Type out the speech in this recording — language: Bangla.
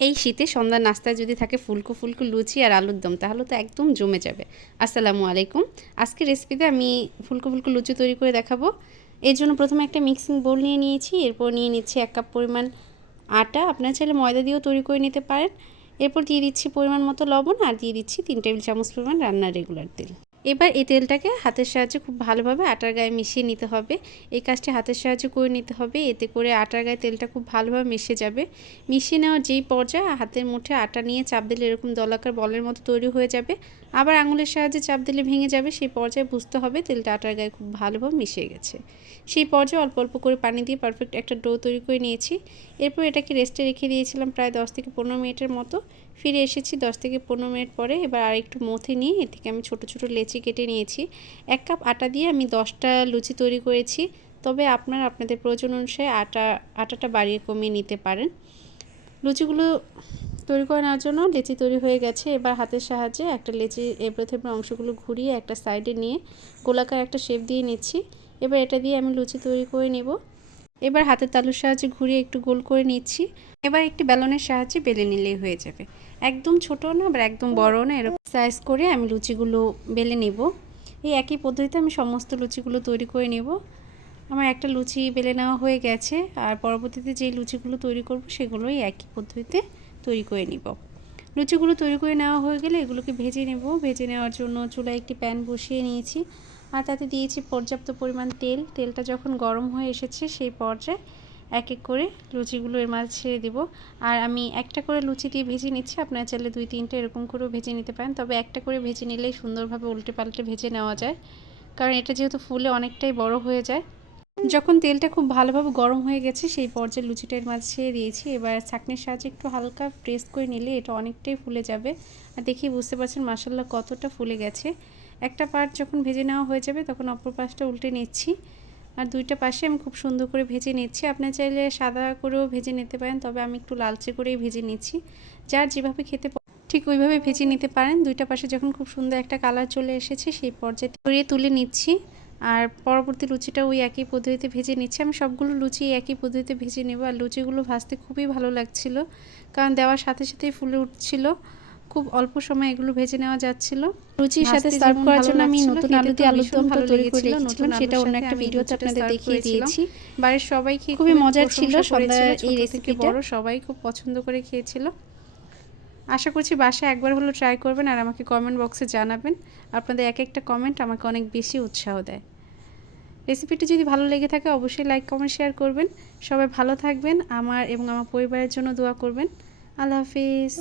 এই শীতে সন্ধ্যার নাস্তায় যদি থাকে ফুলকো ফুলকো লুচি আর আলুর দম, তাহলে তো একদম জমে যাবে। আসসালামু আলাইকুম। আজকের রেসিপিতে আমি ফুলকো ফুলকো লুচি তৈরি করে দেখাবো। এর জন্য প্রথমে একটা মিক্সিং বোল নিয়ে নিয়েছি। এরপর নিয়ে নিচ্ছি 1 কাপ পরিমাণ আটা। আপনারা চাইলে ময়দা দিয়েও তৈরি করে নিতে পারেন। এরপর দিয়ে দিচ্ছি পরিমাণ মতো লবণ আর দিয়ে দিচ্ছি 3 টেবিল চামচ পরিমাণ রান্নার রেগুলার তেল। এবার এই তেলটাকে হাতের সাহায্যে খুব ভালোভাবে আটার গায়ে মিশিয়ে নিতে হবে। এই কাজটি হাতের সাহায্যে করে নিতে হবে, এতে করে আটার গায়ে তেলটা খুব ভালোভাবে মিশে যাবে। মিশিয়ে নেওয়ার যেই পর্যায়ে হাতের মুঠে আটা নিয়ে চাপ দিলে এরকম দলাকার বলের মতো তৈরি হয়ে যাবে। আবার আঙুলের সাহায্যে চাপ দিলে ভেঙে যাবে। সেই পর্যায়ে বুঝতে হবে তেলটা আটার গায়ে খুব ভালোভাবে মিশে গেছে। সেই পর্যায়ে অল্প অল্প করে পানি দিয়ে পারফেক্ট একটা ডো তৈরি করে নিয়েছি। এরপর এটাকে রেস্টে রেখে দিয়েছিলাম প্রায় 10 থেকে 15 মিনিটের মতো। ফিরে এসেছি 10 থেকে 15 মিনিট পরে। এবার আরেকটু মথে নিয়ে এ থেকে আমি ছোট ছোট লেচি কেটে নিয়েছি। 1 কাপ আটা দিয়ে আমি 10টা লুচি তৈরি করেছি। তবে আপনারা আপনাদের প্রয়োজন অনুসারে আটাটা বাড়িয়ে কমিয়ে নিতে পারেন। লুচিগুলো তৈরি করে নেওয়ার জন্য লেচি তৈরি হয়ে গেছে। এবার হাতের সাহায্যে একটা লেচির এবড়ো থেবড়ো অংশগুলো ঘুরিয়ে একটা সাইডে নিয়ে গোলাকার একটা শেপ দিয়ে নিচ্ছি। এবার এটা দিয়ে আমি লুচি তৈরি করে নেব। এবার হাতের তালুর সাহায্যে ঘুরিয়ে একটু গোল করে নিচ্ছি। এবার একটি বেলনের সাহায্যে বেলে নিলেই হয়ে যাবে। একদম ছোটো না আবার একদম বড় না, এরকম সাইজ করে আমি লুচিগুলো বেলে নেব। এই একই পদ্ধতিতে আমি সমস্ত লুচিগুলো তৈরি করে নেব। আমার একটা লুচি বেলে নেওয়া হয়ে গেছে, আর পরবর্তীতে যেই লুচিগুলো তৈরি করব সেগুলোই একই পদ্ধতিতে তৈরি করে নিব। লুচিগুলো তৈরি করে নেওয়া হয়ে গেলে এগুলোকে ভেজে নেব। ভেজে নেওয়ার জন্য চুলায় একটি প্যান বসিয়ে নিয়েছি আর তাতে দিয়েছি পর্যাপ্ত পরিমাণ তেল। তেলটা যখন গরম হয়ে এসেছে সেই পর্যায়ে এক এক করে লুচিগুলো এর মাঝে ছেড়ে দেবো। আর আমি একটা করে লুচি দিয়ে ভেজে নিচ্ছি। আপনারা চাইলে 2-3টা এরকম করেও ভেজে নিতে পারেন, তবে একটা করে ভেজে নিলেই সুন্দরভাবে উল্টে পাল্টে ভেজে নেওয়া যায়, কারণ এটা যেহেতু ফুলে অনেকটাই বড় হয়ে যায়। যখন তেলটা খুব ভালোভাবে গরম হয়ে গেছে সেই পর্যায়ে লুচিটা এর মাঝে ছেড়ে দিয়েছি। এবার ছাঁকনির সাহায্যে একটু হালকা প্রেস করে নিলে এটা অনেকটাই ফুলে যাবে। আর দেখেই বুঝতে পারছেন মাশাআল্লাহ কতটা ফুলে গেছে। একটা পার্ট যখন ভেজে নেওয়া হয়ে যাবে তখন অপর পাশটা উল্টে নিচ্ছি। আর দুইটা পাশে আমি খুব সুন্দর করে ভেজে নিচ্ছি। আপনি চাইলে সাদা করেও ভেজে নিতে পারেন, তবে আমি একটু লালচে করেই ভেজে নিচ্ছি। যার যেভাবে খেতে ঠিক ওইভাবে ভেজে নিতে পারেন। দুইটা পাশে যখন খুব সুন্দর একটা কালার চলে এসেছে সেই পর্যায়ে সরিয়ে তুলে নিচ্ছি। আর পরবর্তী লুচিটা ওই একই পদ্ধতিতে ভেজে নিচ্ছি। আমি সবগুলো লুচি একই পদ্ধতিতে ভেজে নেব। আর লুচিগুলো ভাজতে খুবই ভালো লাগছিল, কারণ দেওয়ার সাথে সাথেই ফুলে উঠছিল। খুব অল্প সময় এগুলো ভেজে নেওয়া যাচ্ছিল। লুচির সাথে সার্ভ করার জন্য আমি নতুন আলু দিয়ে আলুর দম তৈরি করে রেখেছিলাম, সেটা অন্য একটা ভিডিওতে আপনাদের দেখিয়ে দিয়েছি। বাড়ির সবাই খেয়ে খুবই মজার ছিল। সন্ধ্যার এই রেসিপিটা বড় সবাই খুব পছন্দ করে খেয়েছিল। আশা করছি বাসায় একবার হলো ট্রাই করবেন আর আমাকে কমেন্ট বক্সে জানাবেন। আপনাদের এক একটা কমেন্ট আমাকে অনেক বেশি উৎসাহ দেয়। রেসিপিটি যদি ভালো লেগে থাকে অবশ্যই লাইক কমেন্ট শেয়ার করবেন। সবাই ভালো থাকবেন, আমার এবং আমার পরিবারের জন্য দোয়া করবেন। আল্লাহ হাফিজ।